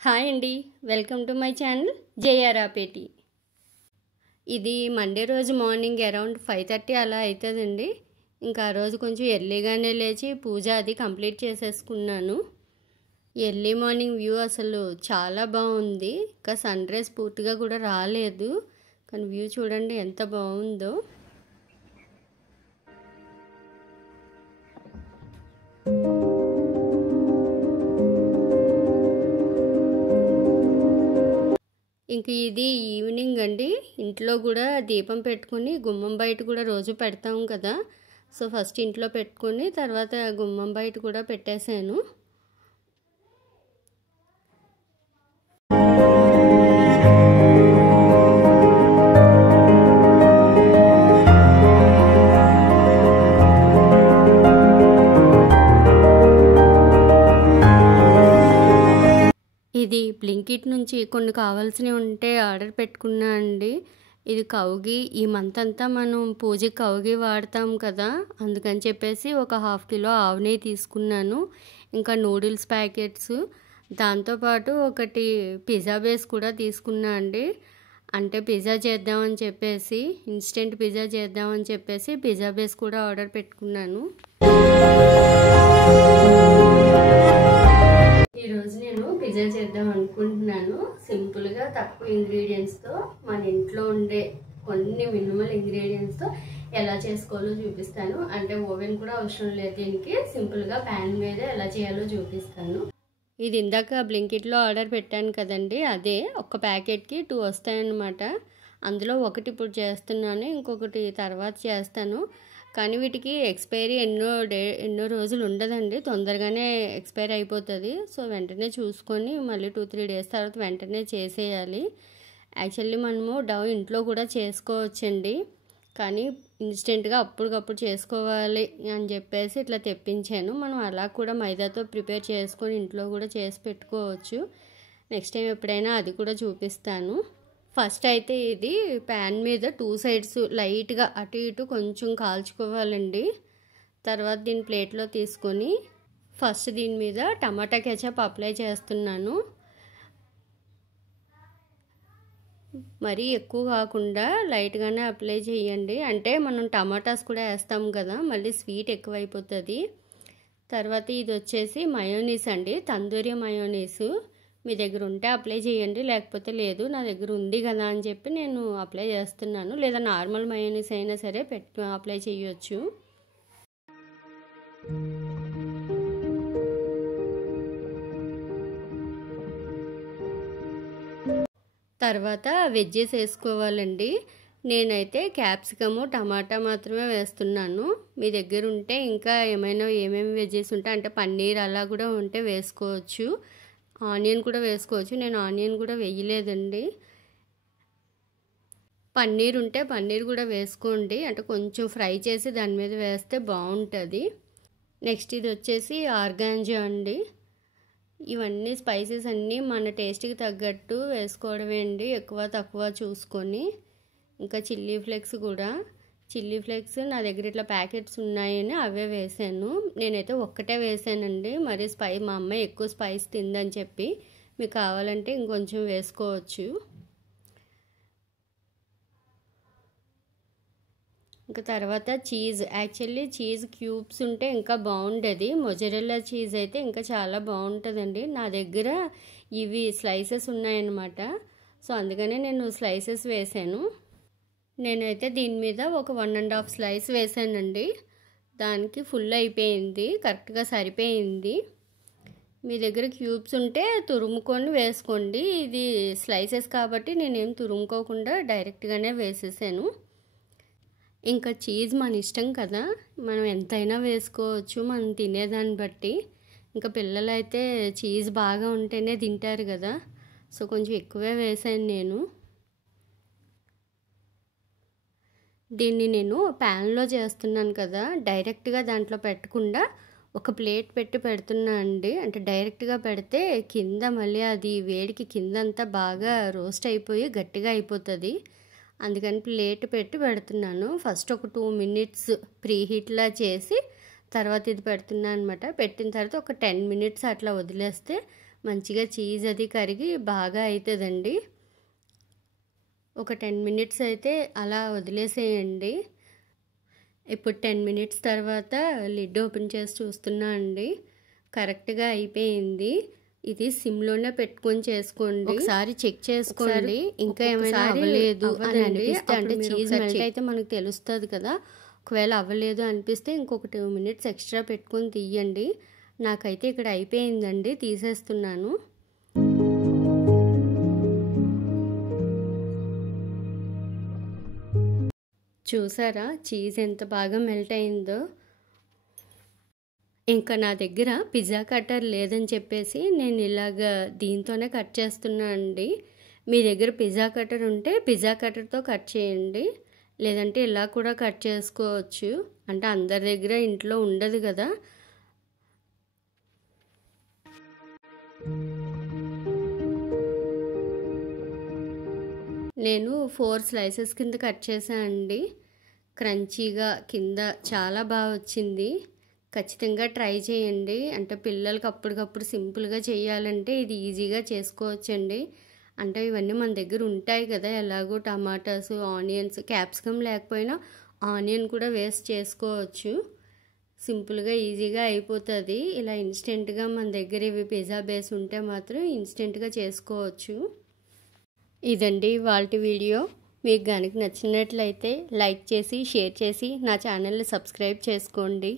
Hi అండి, welcome to my channel జేఆర్ఆపేటి. ఇది Monday రోజు మార్నింగ్ అరౌండ్ 5:30 అలా అవుతుందండి. ఇంకా ఆ రోజు కొంచెం ఎర్లీగానే లేచి పూజ అది కంప్లీట్ చేసేసుకున్నాను. ఎర్లీ మార్నింగ్ వ్యూ అసలు చాలా బాగుంది. ఇంకా సన్ రైజ్ పూర్తిగా కూడా రాలేదు, కానీ వ్యూ చూడండి ఎంత బాగుందో. ఇంక ఇది ఈవినింగ్ అండి. ఇంట్లో కూడా దీపం పెట్టుకుని గుమ్మం బయట కూడా రోజు పెడతాం కదా, సో ఫస్ట్ ఇంట్లో పెట్టుకుని తర్వాత గుమ్మం బయట కూడా పెట్టేశాను. ఇది బ్లింకిట్ నుంచి కొన్ని కావాల్సినవి ఉంటే ఆర్డర్ పెట్టుకున్నా అండి. ఇది కౌగి. ఈ మంత్ అంతా మనం పూజకి కౌగి వాడతాం కదా, అందుకని చెప్పేసి ఒక 1/2 కిలో ఆవు నెయ్యి తీసుకున్నాను. ఇంకా నూడిల్స్ ప్యాకెట్స్, దాంతోపాటు ఒకటి పిజ్జా బేస్ కూడా తీసుకున్నా అండి. అంటే పిజ్జా చేద్దామని చెప్పేసి, ఇన్స్టెంట్ పిజ్జా చేద్దామని చెప్పేసి పిజ్జా బేస్ కూడా ఆర్డర్ పెట్టుకున్నాను. ఈరోజు నేను పిజ్జా చేద్దాం అనుకుంటున్నాను. సింపుల్గా తక్కువ ఇంగ్రీడియంట్స్తో మన ఇంట్లో ఉండే కొన్ని మినిమల్ ఇంగ్రీడియంట్స్తో ఎలా చేసుకోవాలో చూపిస్తాను. అంటే ఓవెన్ కూడా అవసరం లేదు దీనికి, సింపుల్గా ప్యాన్ మీద ఎలా చేయాలో చూపిస్తాను. ఇది ఇందాక బ్లింకిట్లో ఆర్డర్ పెట్టాను కదండి, అదే ఒక ప్యాకెట్కి 2 వస్తాయన్నమాట. అందులో ఒకటి ఇప్పుడు చేస్తున్నాను, ఇంకొకటి తర్వాత చేస్తాను. కానీ వీటికి ఎక్స్పైరీ ఎన్నో రోజులు ఉండదండి, తొందరగానే ఎక్స్పైర్ అయిపోతుంది. సో వెంటనే చూసుకొని మళ్ళీ 2-3 డేస్ తర్వాత వెంటనే చేసేయాలి. యాక్చువల్లీ మనము డవ్ ఇంట్లో కూడా చేసుకోవచ్చండి, కానీ ఇన్స్టెంట్గా అప్పటికప్పుడు చేసుకోవాలి అని చెప్పేసి ఇట్లా తెప్పించాను. మనం అలా కూడా మైదాతో ప్రిపేర్ చేసుకొని ఇంట్లో కూడా చేసి పెట్టుకోవచ్చు. నెక్స్ట్ టైం ఎప్పుడైనా అది కూడా చూపిస్తాను. ఫస్ట్ అయితే ఇది ప్యాన్ మీద 2 సైడ్స్ లైట్గా అటు ఇటు కొంచెం కాల్చుకోవాలండి. తర్వాత దీని ప్లేట్లో తీసుకొని ఫస్ట్ దీని మీద టమాటా కెచప్ అప్లై చేస్తున్నాను. మరీ ఎక్కువ కాకుండా లైట్గానే అప్లై చేయండి, అంటే మనం టమాటాస్ కూడా వేస్తాం కదా, మళ్ళీ స్వీట్ ఎక్కువైపోతుంది. తర్వాత ఇది వచ్చేసి మయోనీస్ అండి, తందూరి మయోనీసు. మీ దగ్గర ఉంటే అప్లై చేయండి, లేకపోతే లేదు. నా దగ్గర ఉంది కదా అని చెప్పి నేను అప్లై చేస్తున్నాను. లేదా నార్మల్ మయోనీస్ అయినా సరే అప్లై చేయొచ్చు. తర్వాత వెజ్జెస్ వేసుకోవాలండి. నేనైతే క్యాప్సికము టమాటా మాత్రమే వేస్తున్నాను. మీ దగ్గర ఉంటే ఇంకా ఏమేమి వెజ్జెస్ ఉంటే, అంటే పన్నీర్ అలా కూడా ఉంటే వేసుకోవచ్చు. ఆనియన్ కూడా వేసుకోవచ్చు, నేను ఆనియన్ కూడా వేయలేదండి. పన్నీర్ ఉంటే పన్నీర్ కూడా వేసుకోండి, అంటే కొంచెం ఫ్రై చేసి దాని మీద వేస్తే బాగుంటుంది. నెక్స్ట్ ఇది వచ్చేసి ఆర్గాంజా అండి. ఇవన్నీ స్పైసెస్ అన్నీ మన టేస్ట్కి తగ్గట్టు వేసుకోవడమే అండి, ఎక్కువ తక్కువ చూసుకొని. ఇంకా చిల్లీ ఫ్లేక్స్ కూడా, చిల్లీ ఫ్లేక్స్ నా దగ్గర ఇట్లా ప్యాకెట్స్ ఉన్నాయని అవే వేసాను. నేనైతే ఒక్కటే వేసానండి, మరి మా అమ్మాయి ఎక్కువ స్పైస్ తిందని చెప్పి. మీకు కావాలంటే ఇంకొంచెం వేసుకోవచ్చు. ఇంకా తర్వాత చీజ్, యాక్చువల్లీ చీజ్ క్యూబ్స్ ఉంటే ఇంకా బాగుండేది. మొజరెల్లా చీజ్ అయితే ఇంకా చాలా బాగుంటుందండి. నా దగ్గర ఇవి స్లైసెస్ ఉన్నాయన్నమాట, సో అందుకనే నేను స్లైసెస్ వేసాను. నేనైతే దీని మీద ఒక 1.5 స్లైస్ వేసానండి. దానికి ఫుల్ అయిపోయింది, కరెక్ట్గా సరిపోయింది. మీ దగ్గర క్యూబ్స్ ఉంటే తురుముకొని వేసుకోండి. ఇది స్లైసెస్ కాబట్టి నేనేం తురుముకోకుండా డైరెక్ట్గానే వేసేసాను. ఇంకా చీజ్ మన ఇష్టం కదా, మనం ఎంతైనా వేసుకోవచ్చు మనం తినేదాన్ని బట్టి. ఇంకా పిల్లలైతే చీజ్ బాగా ఉంటేనే తింటారు కదా, సో కొంచెం ఎక్కువే వేసాను నేను. దీన్ని నేను ప్యాన్లో చేస్తున్నాను కదా, డైరెక్ట్గా దాంట్లో పెట్టకుండా ఒక ప్లేట్ పెట్టి పెడుతున్నా అండి. అంటే డైరెక్ట్గా పెడితే కింద మళ్ళీ అది వేడికి కిందంతా బాగా రోస్ట్ అయిపోయి గట్టిగా అయిపోతుంది. అందుకని ప్లేట్ పెట్టి పెడుతున్నాను. ఫస్ట్ ఒక 2 మినిట్స్ ప్రీ హీట్లా చేసి తర్వాత ఇది పెడుతున్నాను అనమాట. పెట్టిన తర్వాత ఒక 10 మినిట్స్ అట్లా వదిలేస్తే మంచిగా చీజ్ అది కరిగి బాగా అవుతుందండి. ఒక 10 మినిట్స్ అయితే అలా వదిలేసేయండి. ఇప్పుడు 10 మినిట్స్ తర్వాత లిడ్ ఓపెన్ చేసి చూస్తున్నా అండి, కరెక్ట్గా అయిపోయింది. ఇది సిమ్లోనే పెట్టుకొని చేసుకోండి, ఒకసారి చెక్ చేసుకోండి. ఇంకా ఏమైనా అవ్వలేదు అని అనిపిస్తే, అంటే చీజ్ మెల్ట్ అయితే మనకు తెలుస్తుంది కదా, ఒకవేళ అవ్వలేదు అనిపిస్తే ఇంకొక 2 మినిట్స్ ఎక్స్ట్రా పెట్టుకొని తీయండి. నాకైతే ఇక్కడ అయిపోయిందండి, తీసేస్తున్నాను. చూసారా చీజ్ ఎంత బాగా మెల్ట్ అయిందో. ఇంకా నా దగ్గర పిజ్జా కట్టర్ లేదని చెప్పేసి నేను ఇలాగ దీంతోనే కట్ చేస్తున్నా అండి. మీ దగ్గర పిజ్జా కట్టర్ ఉంటే పిజ్జా కట్టర్తో కట్ చేయండి, లేదంటే ఇలా కూడా కట్ చేసుకోవచ్చు. అంటే అందరి దగ్గర ఇంట్లో ఉండదు కదా. నేను 4 స్లైసెస్ కింద కట్ చేశాను అండి. క్రంచీగా కింద చాలా బాగా వచ్చింది. ఖచ్చితంగా ట్రై చేయండి. అంటే పిల్లలకి అప్పటికప్పుడు సింపుల్గా చేయాలంటే ఇది ఈజీగా చేసుకోవచ్చండి. అంటే ఇవన్నీ మన దగ్గర ఉంటాయి కదా, ఎలాగో టమాటాస్, ఆనియన్స్, క్యాప్సికమ్ లేకపోయినా ఆనియన్ కూడా వేస్ట్ చేసుకోవచ్చు. సింపుల్గా ఈజీగా అయిపోతుంది. ఇలా ఇన్స్టెంట్గా మన దగ్గర ఇవి పిజ్జా బేస్ ఉంటే మాత్రం ఇన్స్టెంట్గా చేసుకోవచ్చు. ఇదండి ఇవాల్టి వీడియో. మీకు కనుక నచ్చినట్లయితే లైక్ చేసి షేర్ చేసి నా ఛానల్ని సబ్స్క్రైబ్ చేసుకోండి.